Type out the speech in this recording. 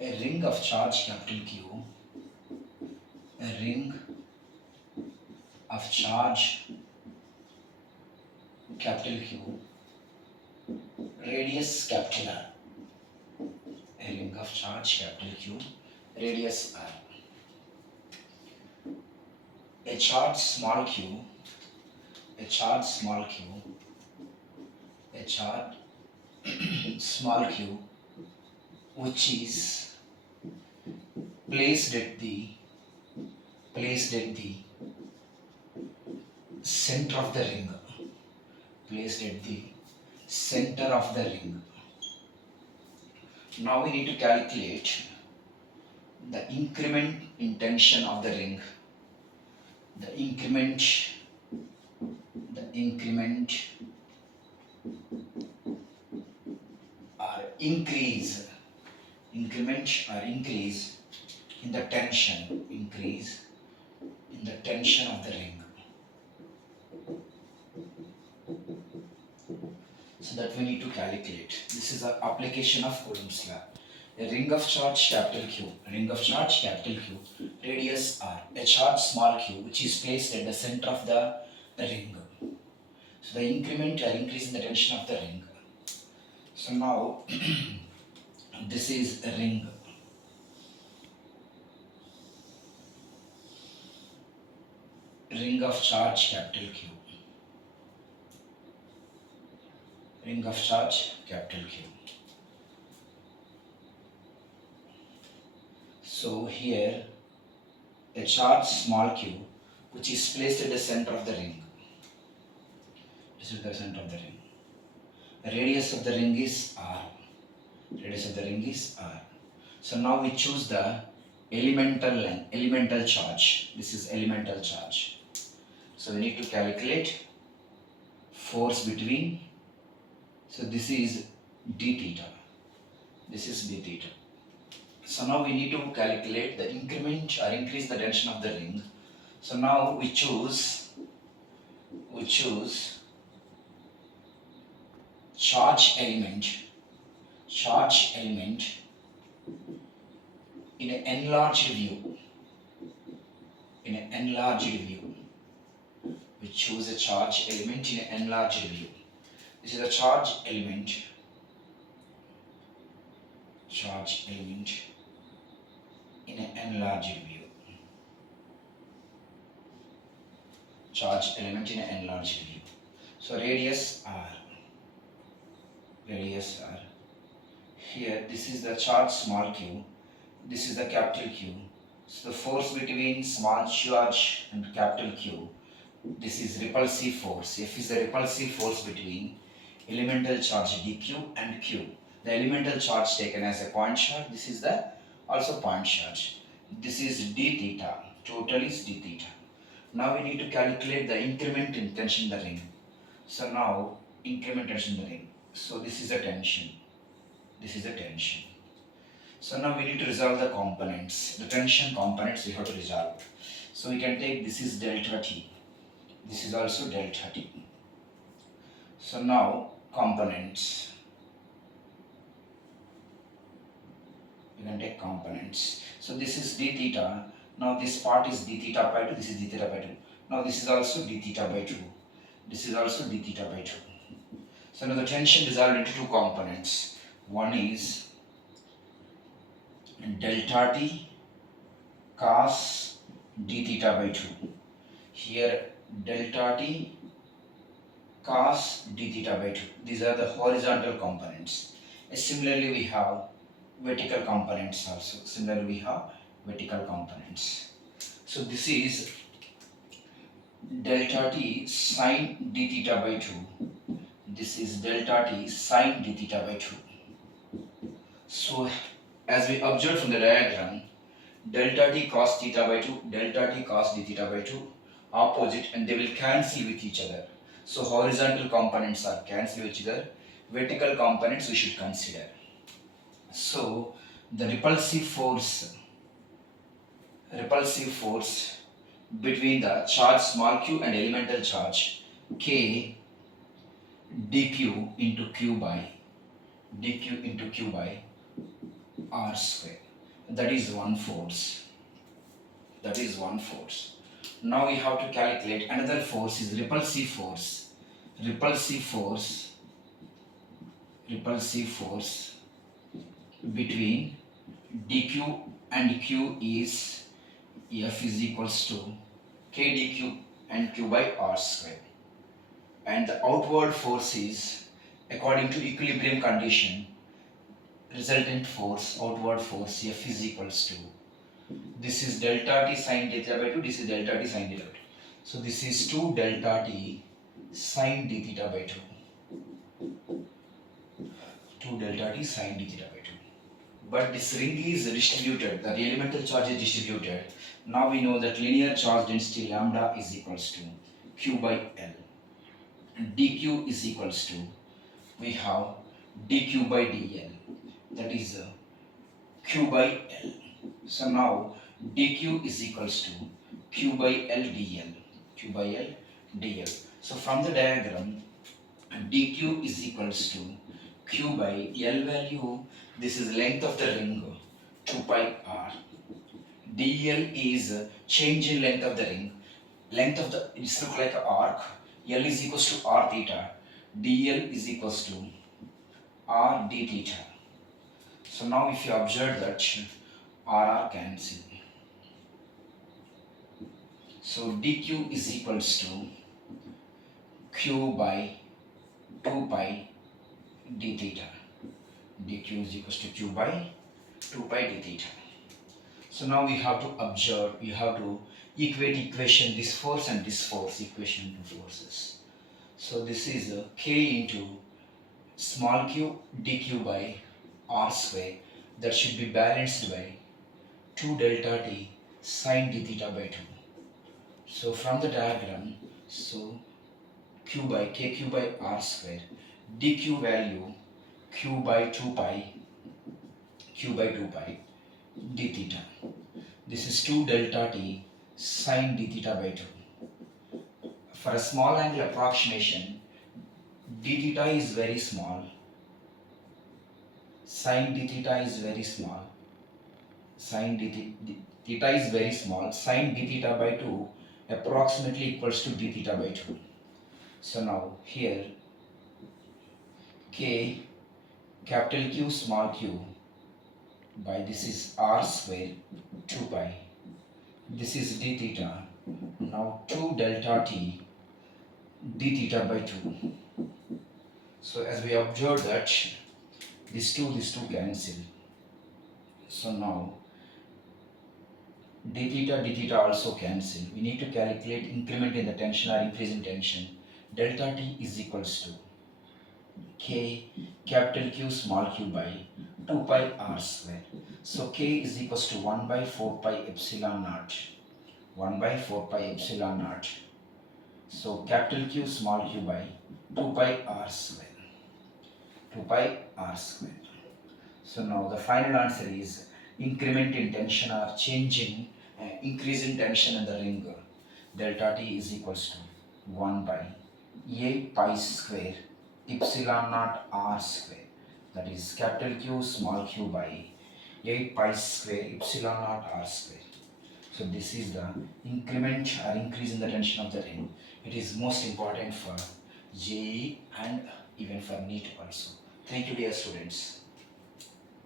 A ring of charge capital Q, a ring of charge capital Q, radius capital R. A ring of charge capital Q, radius R. A charge small q, a charge small q, a charge small q, which is placed at the center of the ring, placed at the center of the ring. Now we need to calculate the increment in tension of the ring. The increment or increase in the tension, increase in the tension of the ring. So that we need to calculate. This is an application of Coulomb's law. A ring of charge capital Q, radius R, a charge small q, which is placed at the center of the ring. So the increment or increase in the tension of the ring. So now this is a ring. Ring of charge capital Q. Ring of charge capital Q. So here a charge small q, which is placed at the center of the ring. This is the center of the ring. The radius of the ring is R. So now we choose the elemental charge. This is elemental charge. So we need to calculate force between. So this is d theta. So now we need to calculate the increment or increase the tension of the ring. So now we choose charge element in an enlarged view. We choose a charge element in an enlarged view. This is a charge element in an enlarged view. So radius R. Here this is the charge small q, this is the capital Q. So the force between small charge and capital Q, this is repulsive force. F is the repulsive force between elemental charge dq and q. The elemental charge taken as a point charge, this is the also point charge. This is d theta, total is d theta. Now we need to calculate the increment in tension in the ring. So now increment tension in the ring. So this is a tension. So now we need to resolve the components. The tension components we have to resolve. So we can take this is delta T. This is also delta T. So now components. We can take components. So this is d theta. Now this part is d theta by 2. This is d theta by 2. Now this is also d theta by 2. This is also d theta by 2. So now the tension dissolved into two components. One is delta T cos d theta by 2. Here delta T cos d theta by 2. These are the horizontal components. Similarly we have vertical components also. So this is delta T sin d theta by 2. This is delta T sin d theta by 2. So as we observed from the diagram, delta T cos theta by 2, delta T cos d theta by 2 opposite, and they will cancel with each other. So horizontal components are cancelled with each other. Vertical components we should consider. So the repulsive force between the charge small q and elemental charge K dq into q by R square. that is one force. That is one force. Now we have to calculate another force is repulsive force. Repulsive force, repulsive force between dq and q is F is equals to k dq and q by r square. And the outward force is according to equilibrium condition, resultant force, outward force F is equals to, this is delta t sine theta by 2, this is delta t sine theta by 2. So this is 2 delta t sine d theta by 2. 2 delta t sine d theta by 2. But this ring is distributed, the elemental charge is distributed. Now we know that linear charge density lambda is equals to q by L. And dq is equals to, we have dq by dl, that is q by L. So now dq is equals to q by L dl, q by L dl. So from the diagram, dq is equals to q by L value, this is length of the ring 2 pi r. dl is change in length of the ring, length of the, it's look like an arc, L is equals to r theta, dl is equals to r d theta. So now if you observe that r cancel. So dq is equals to q by 2 pi d theta. dq is equals to q by 2 pi d theta. So now we have to observe, we have to equate equation this force and this force, equation two forces. So this is k into small q dq by r square, that should be balanced by 2 delta t sine d theta by 2. So from the diagram, so q by kq by r square, dq value q by 2 pi, q by 2 pi d theta. This is 2 delta t sine d theta by 2. For a small angle approximation, d theta is very small, sine d theta is very small, sine theta is very small, sine d theta by 2 approximately equals to d theta by 2. So now here k capital Q small q by, this is r square 2 pi, this is d theta, now 2 delta t d theta by 2. So as we observe that these two cancel. So now d theta also cancel. We need to calculate increment in the tension or increase in tension. Delta t is equals to k capital Q small q by 2 pi r square. So k is equals to 1 by 4 pi epsilon naught. 1 by 4 pi epsilon naught. So capital Q small q by 2 pi r square. 2 pi r square. So now the final answer is increment in tension or change in increase in tension in the ring. Delta t is equals to 1 by a pi square epsilon naught r square, that is capital Q small q by 8 pi square epsilon naught r square. So this is the increment or increase in the tension of the ring. It is most important for JEE and even for NEET also. Thank you dear students.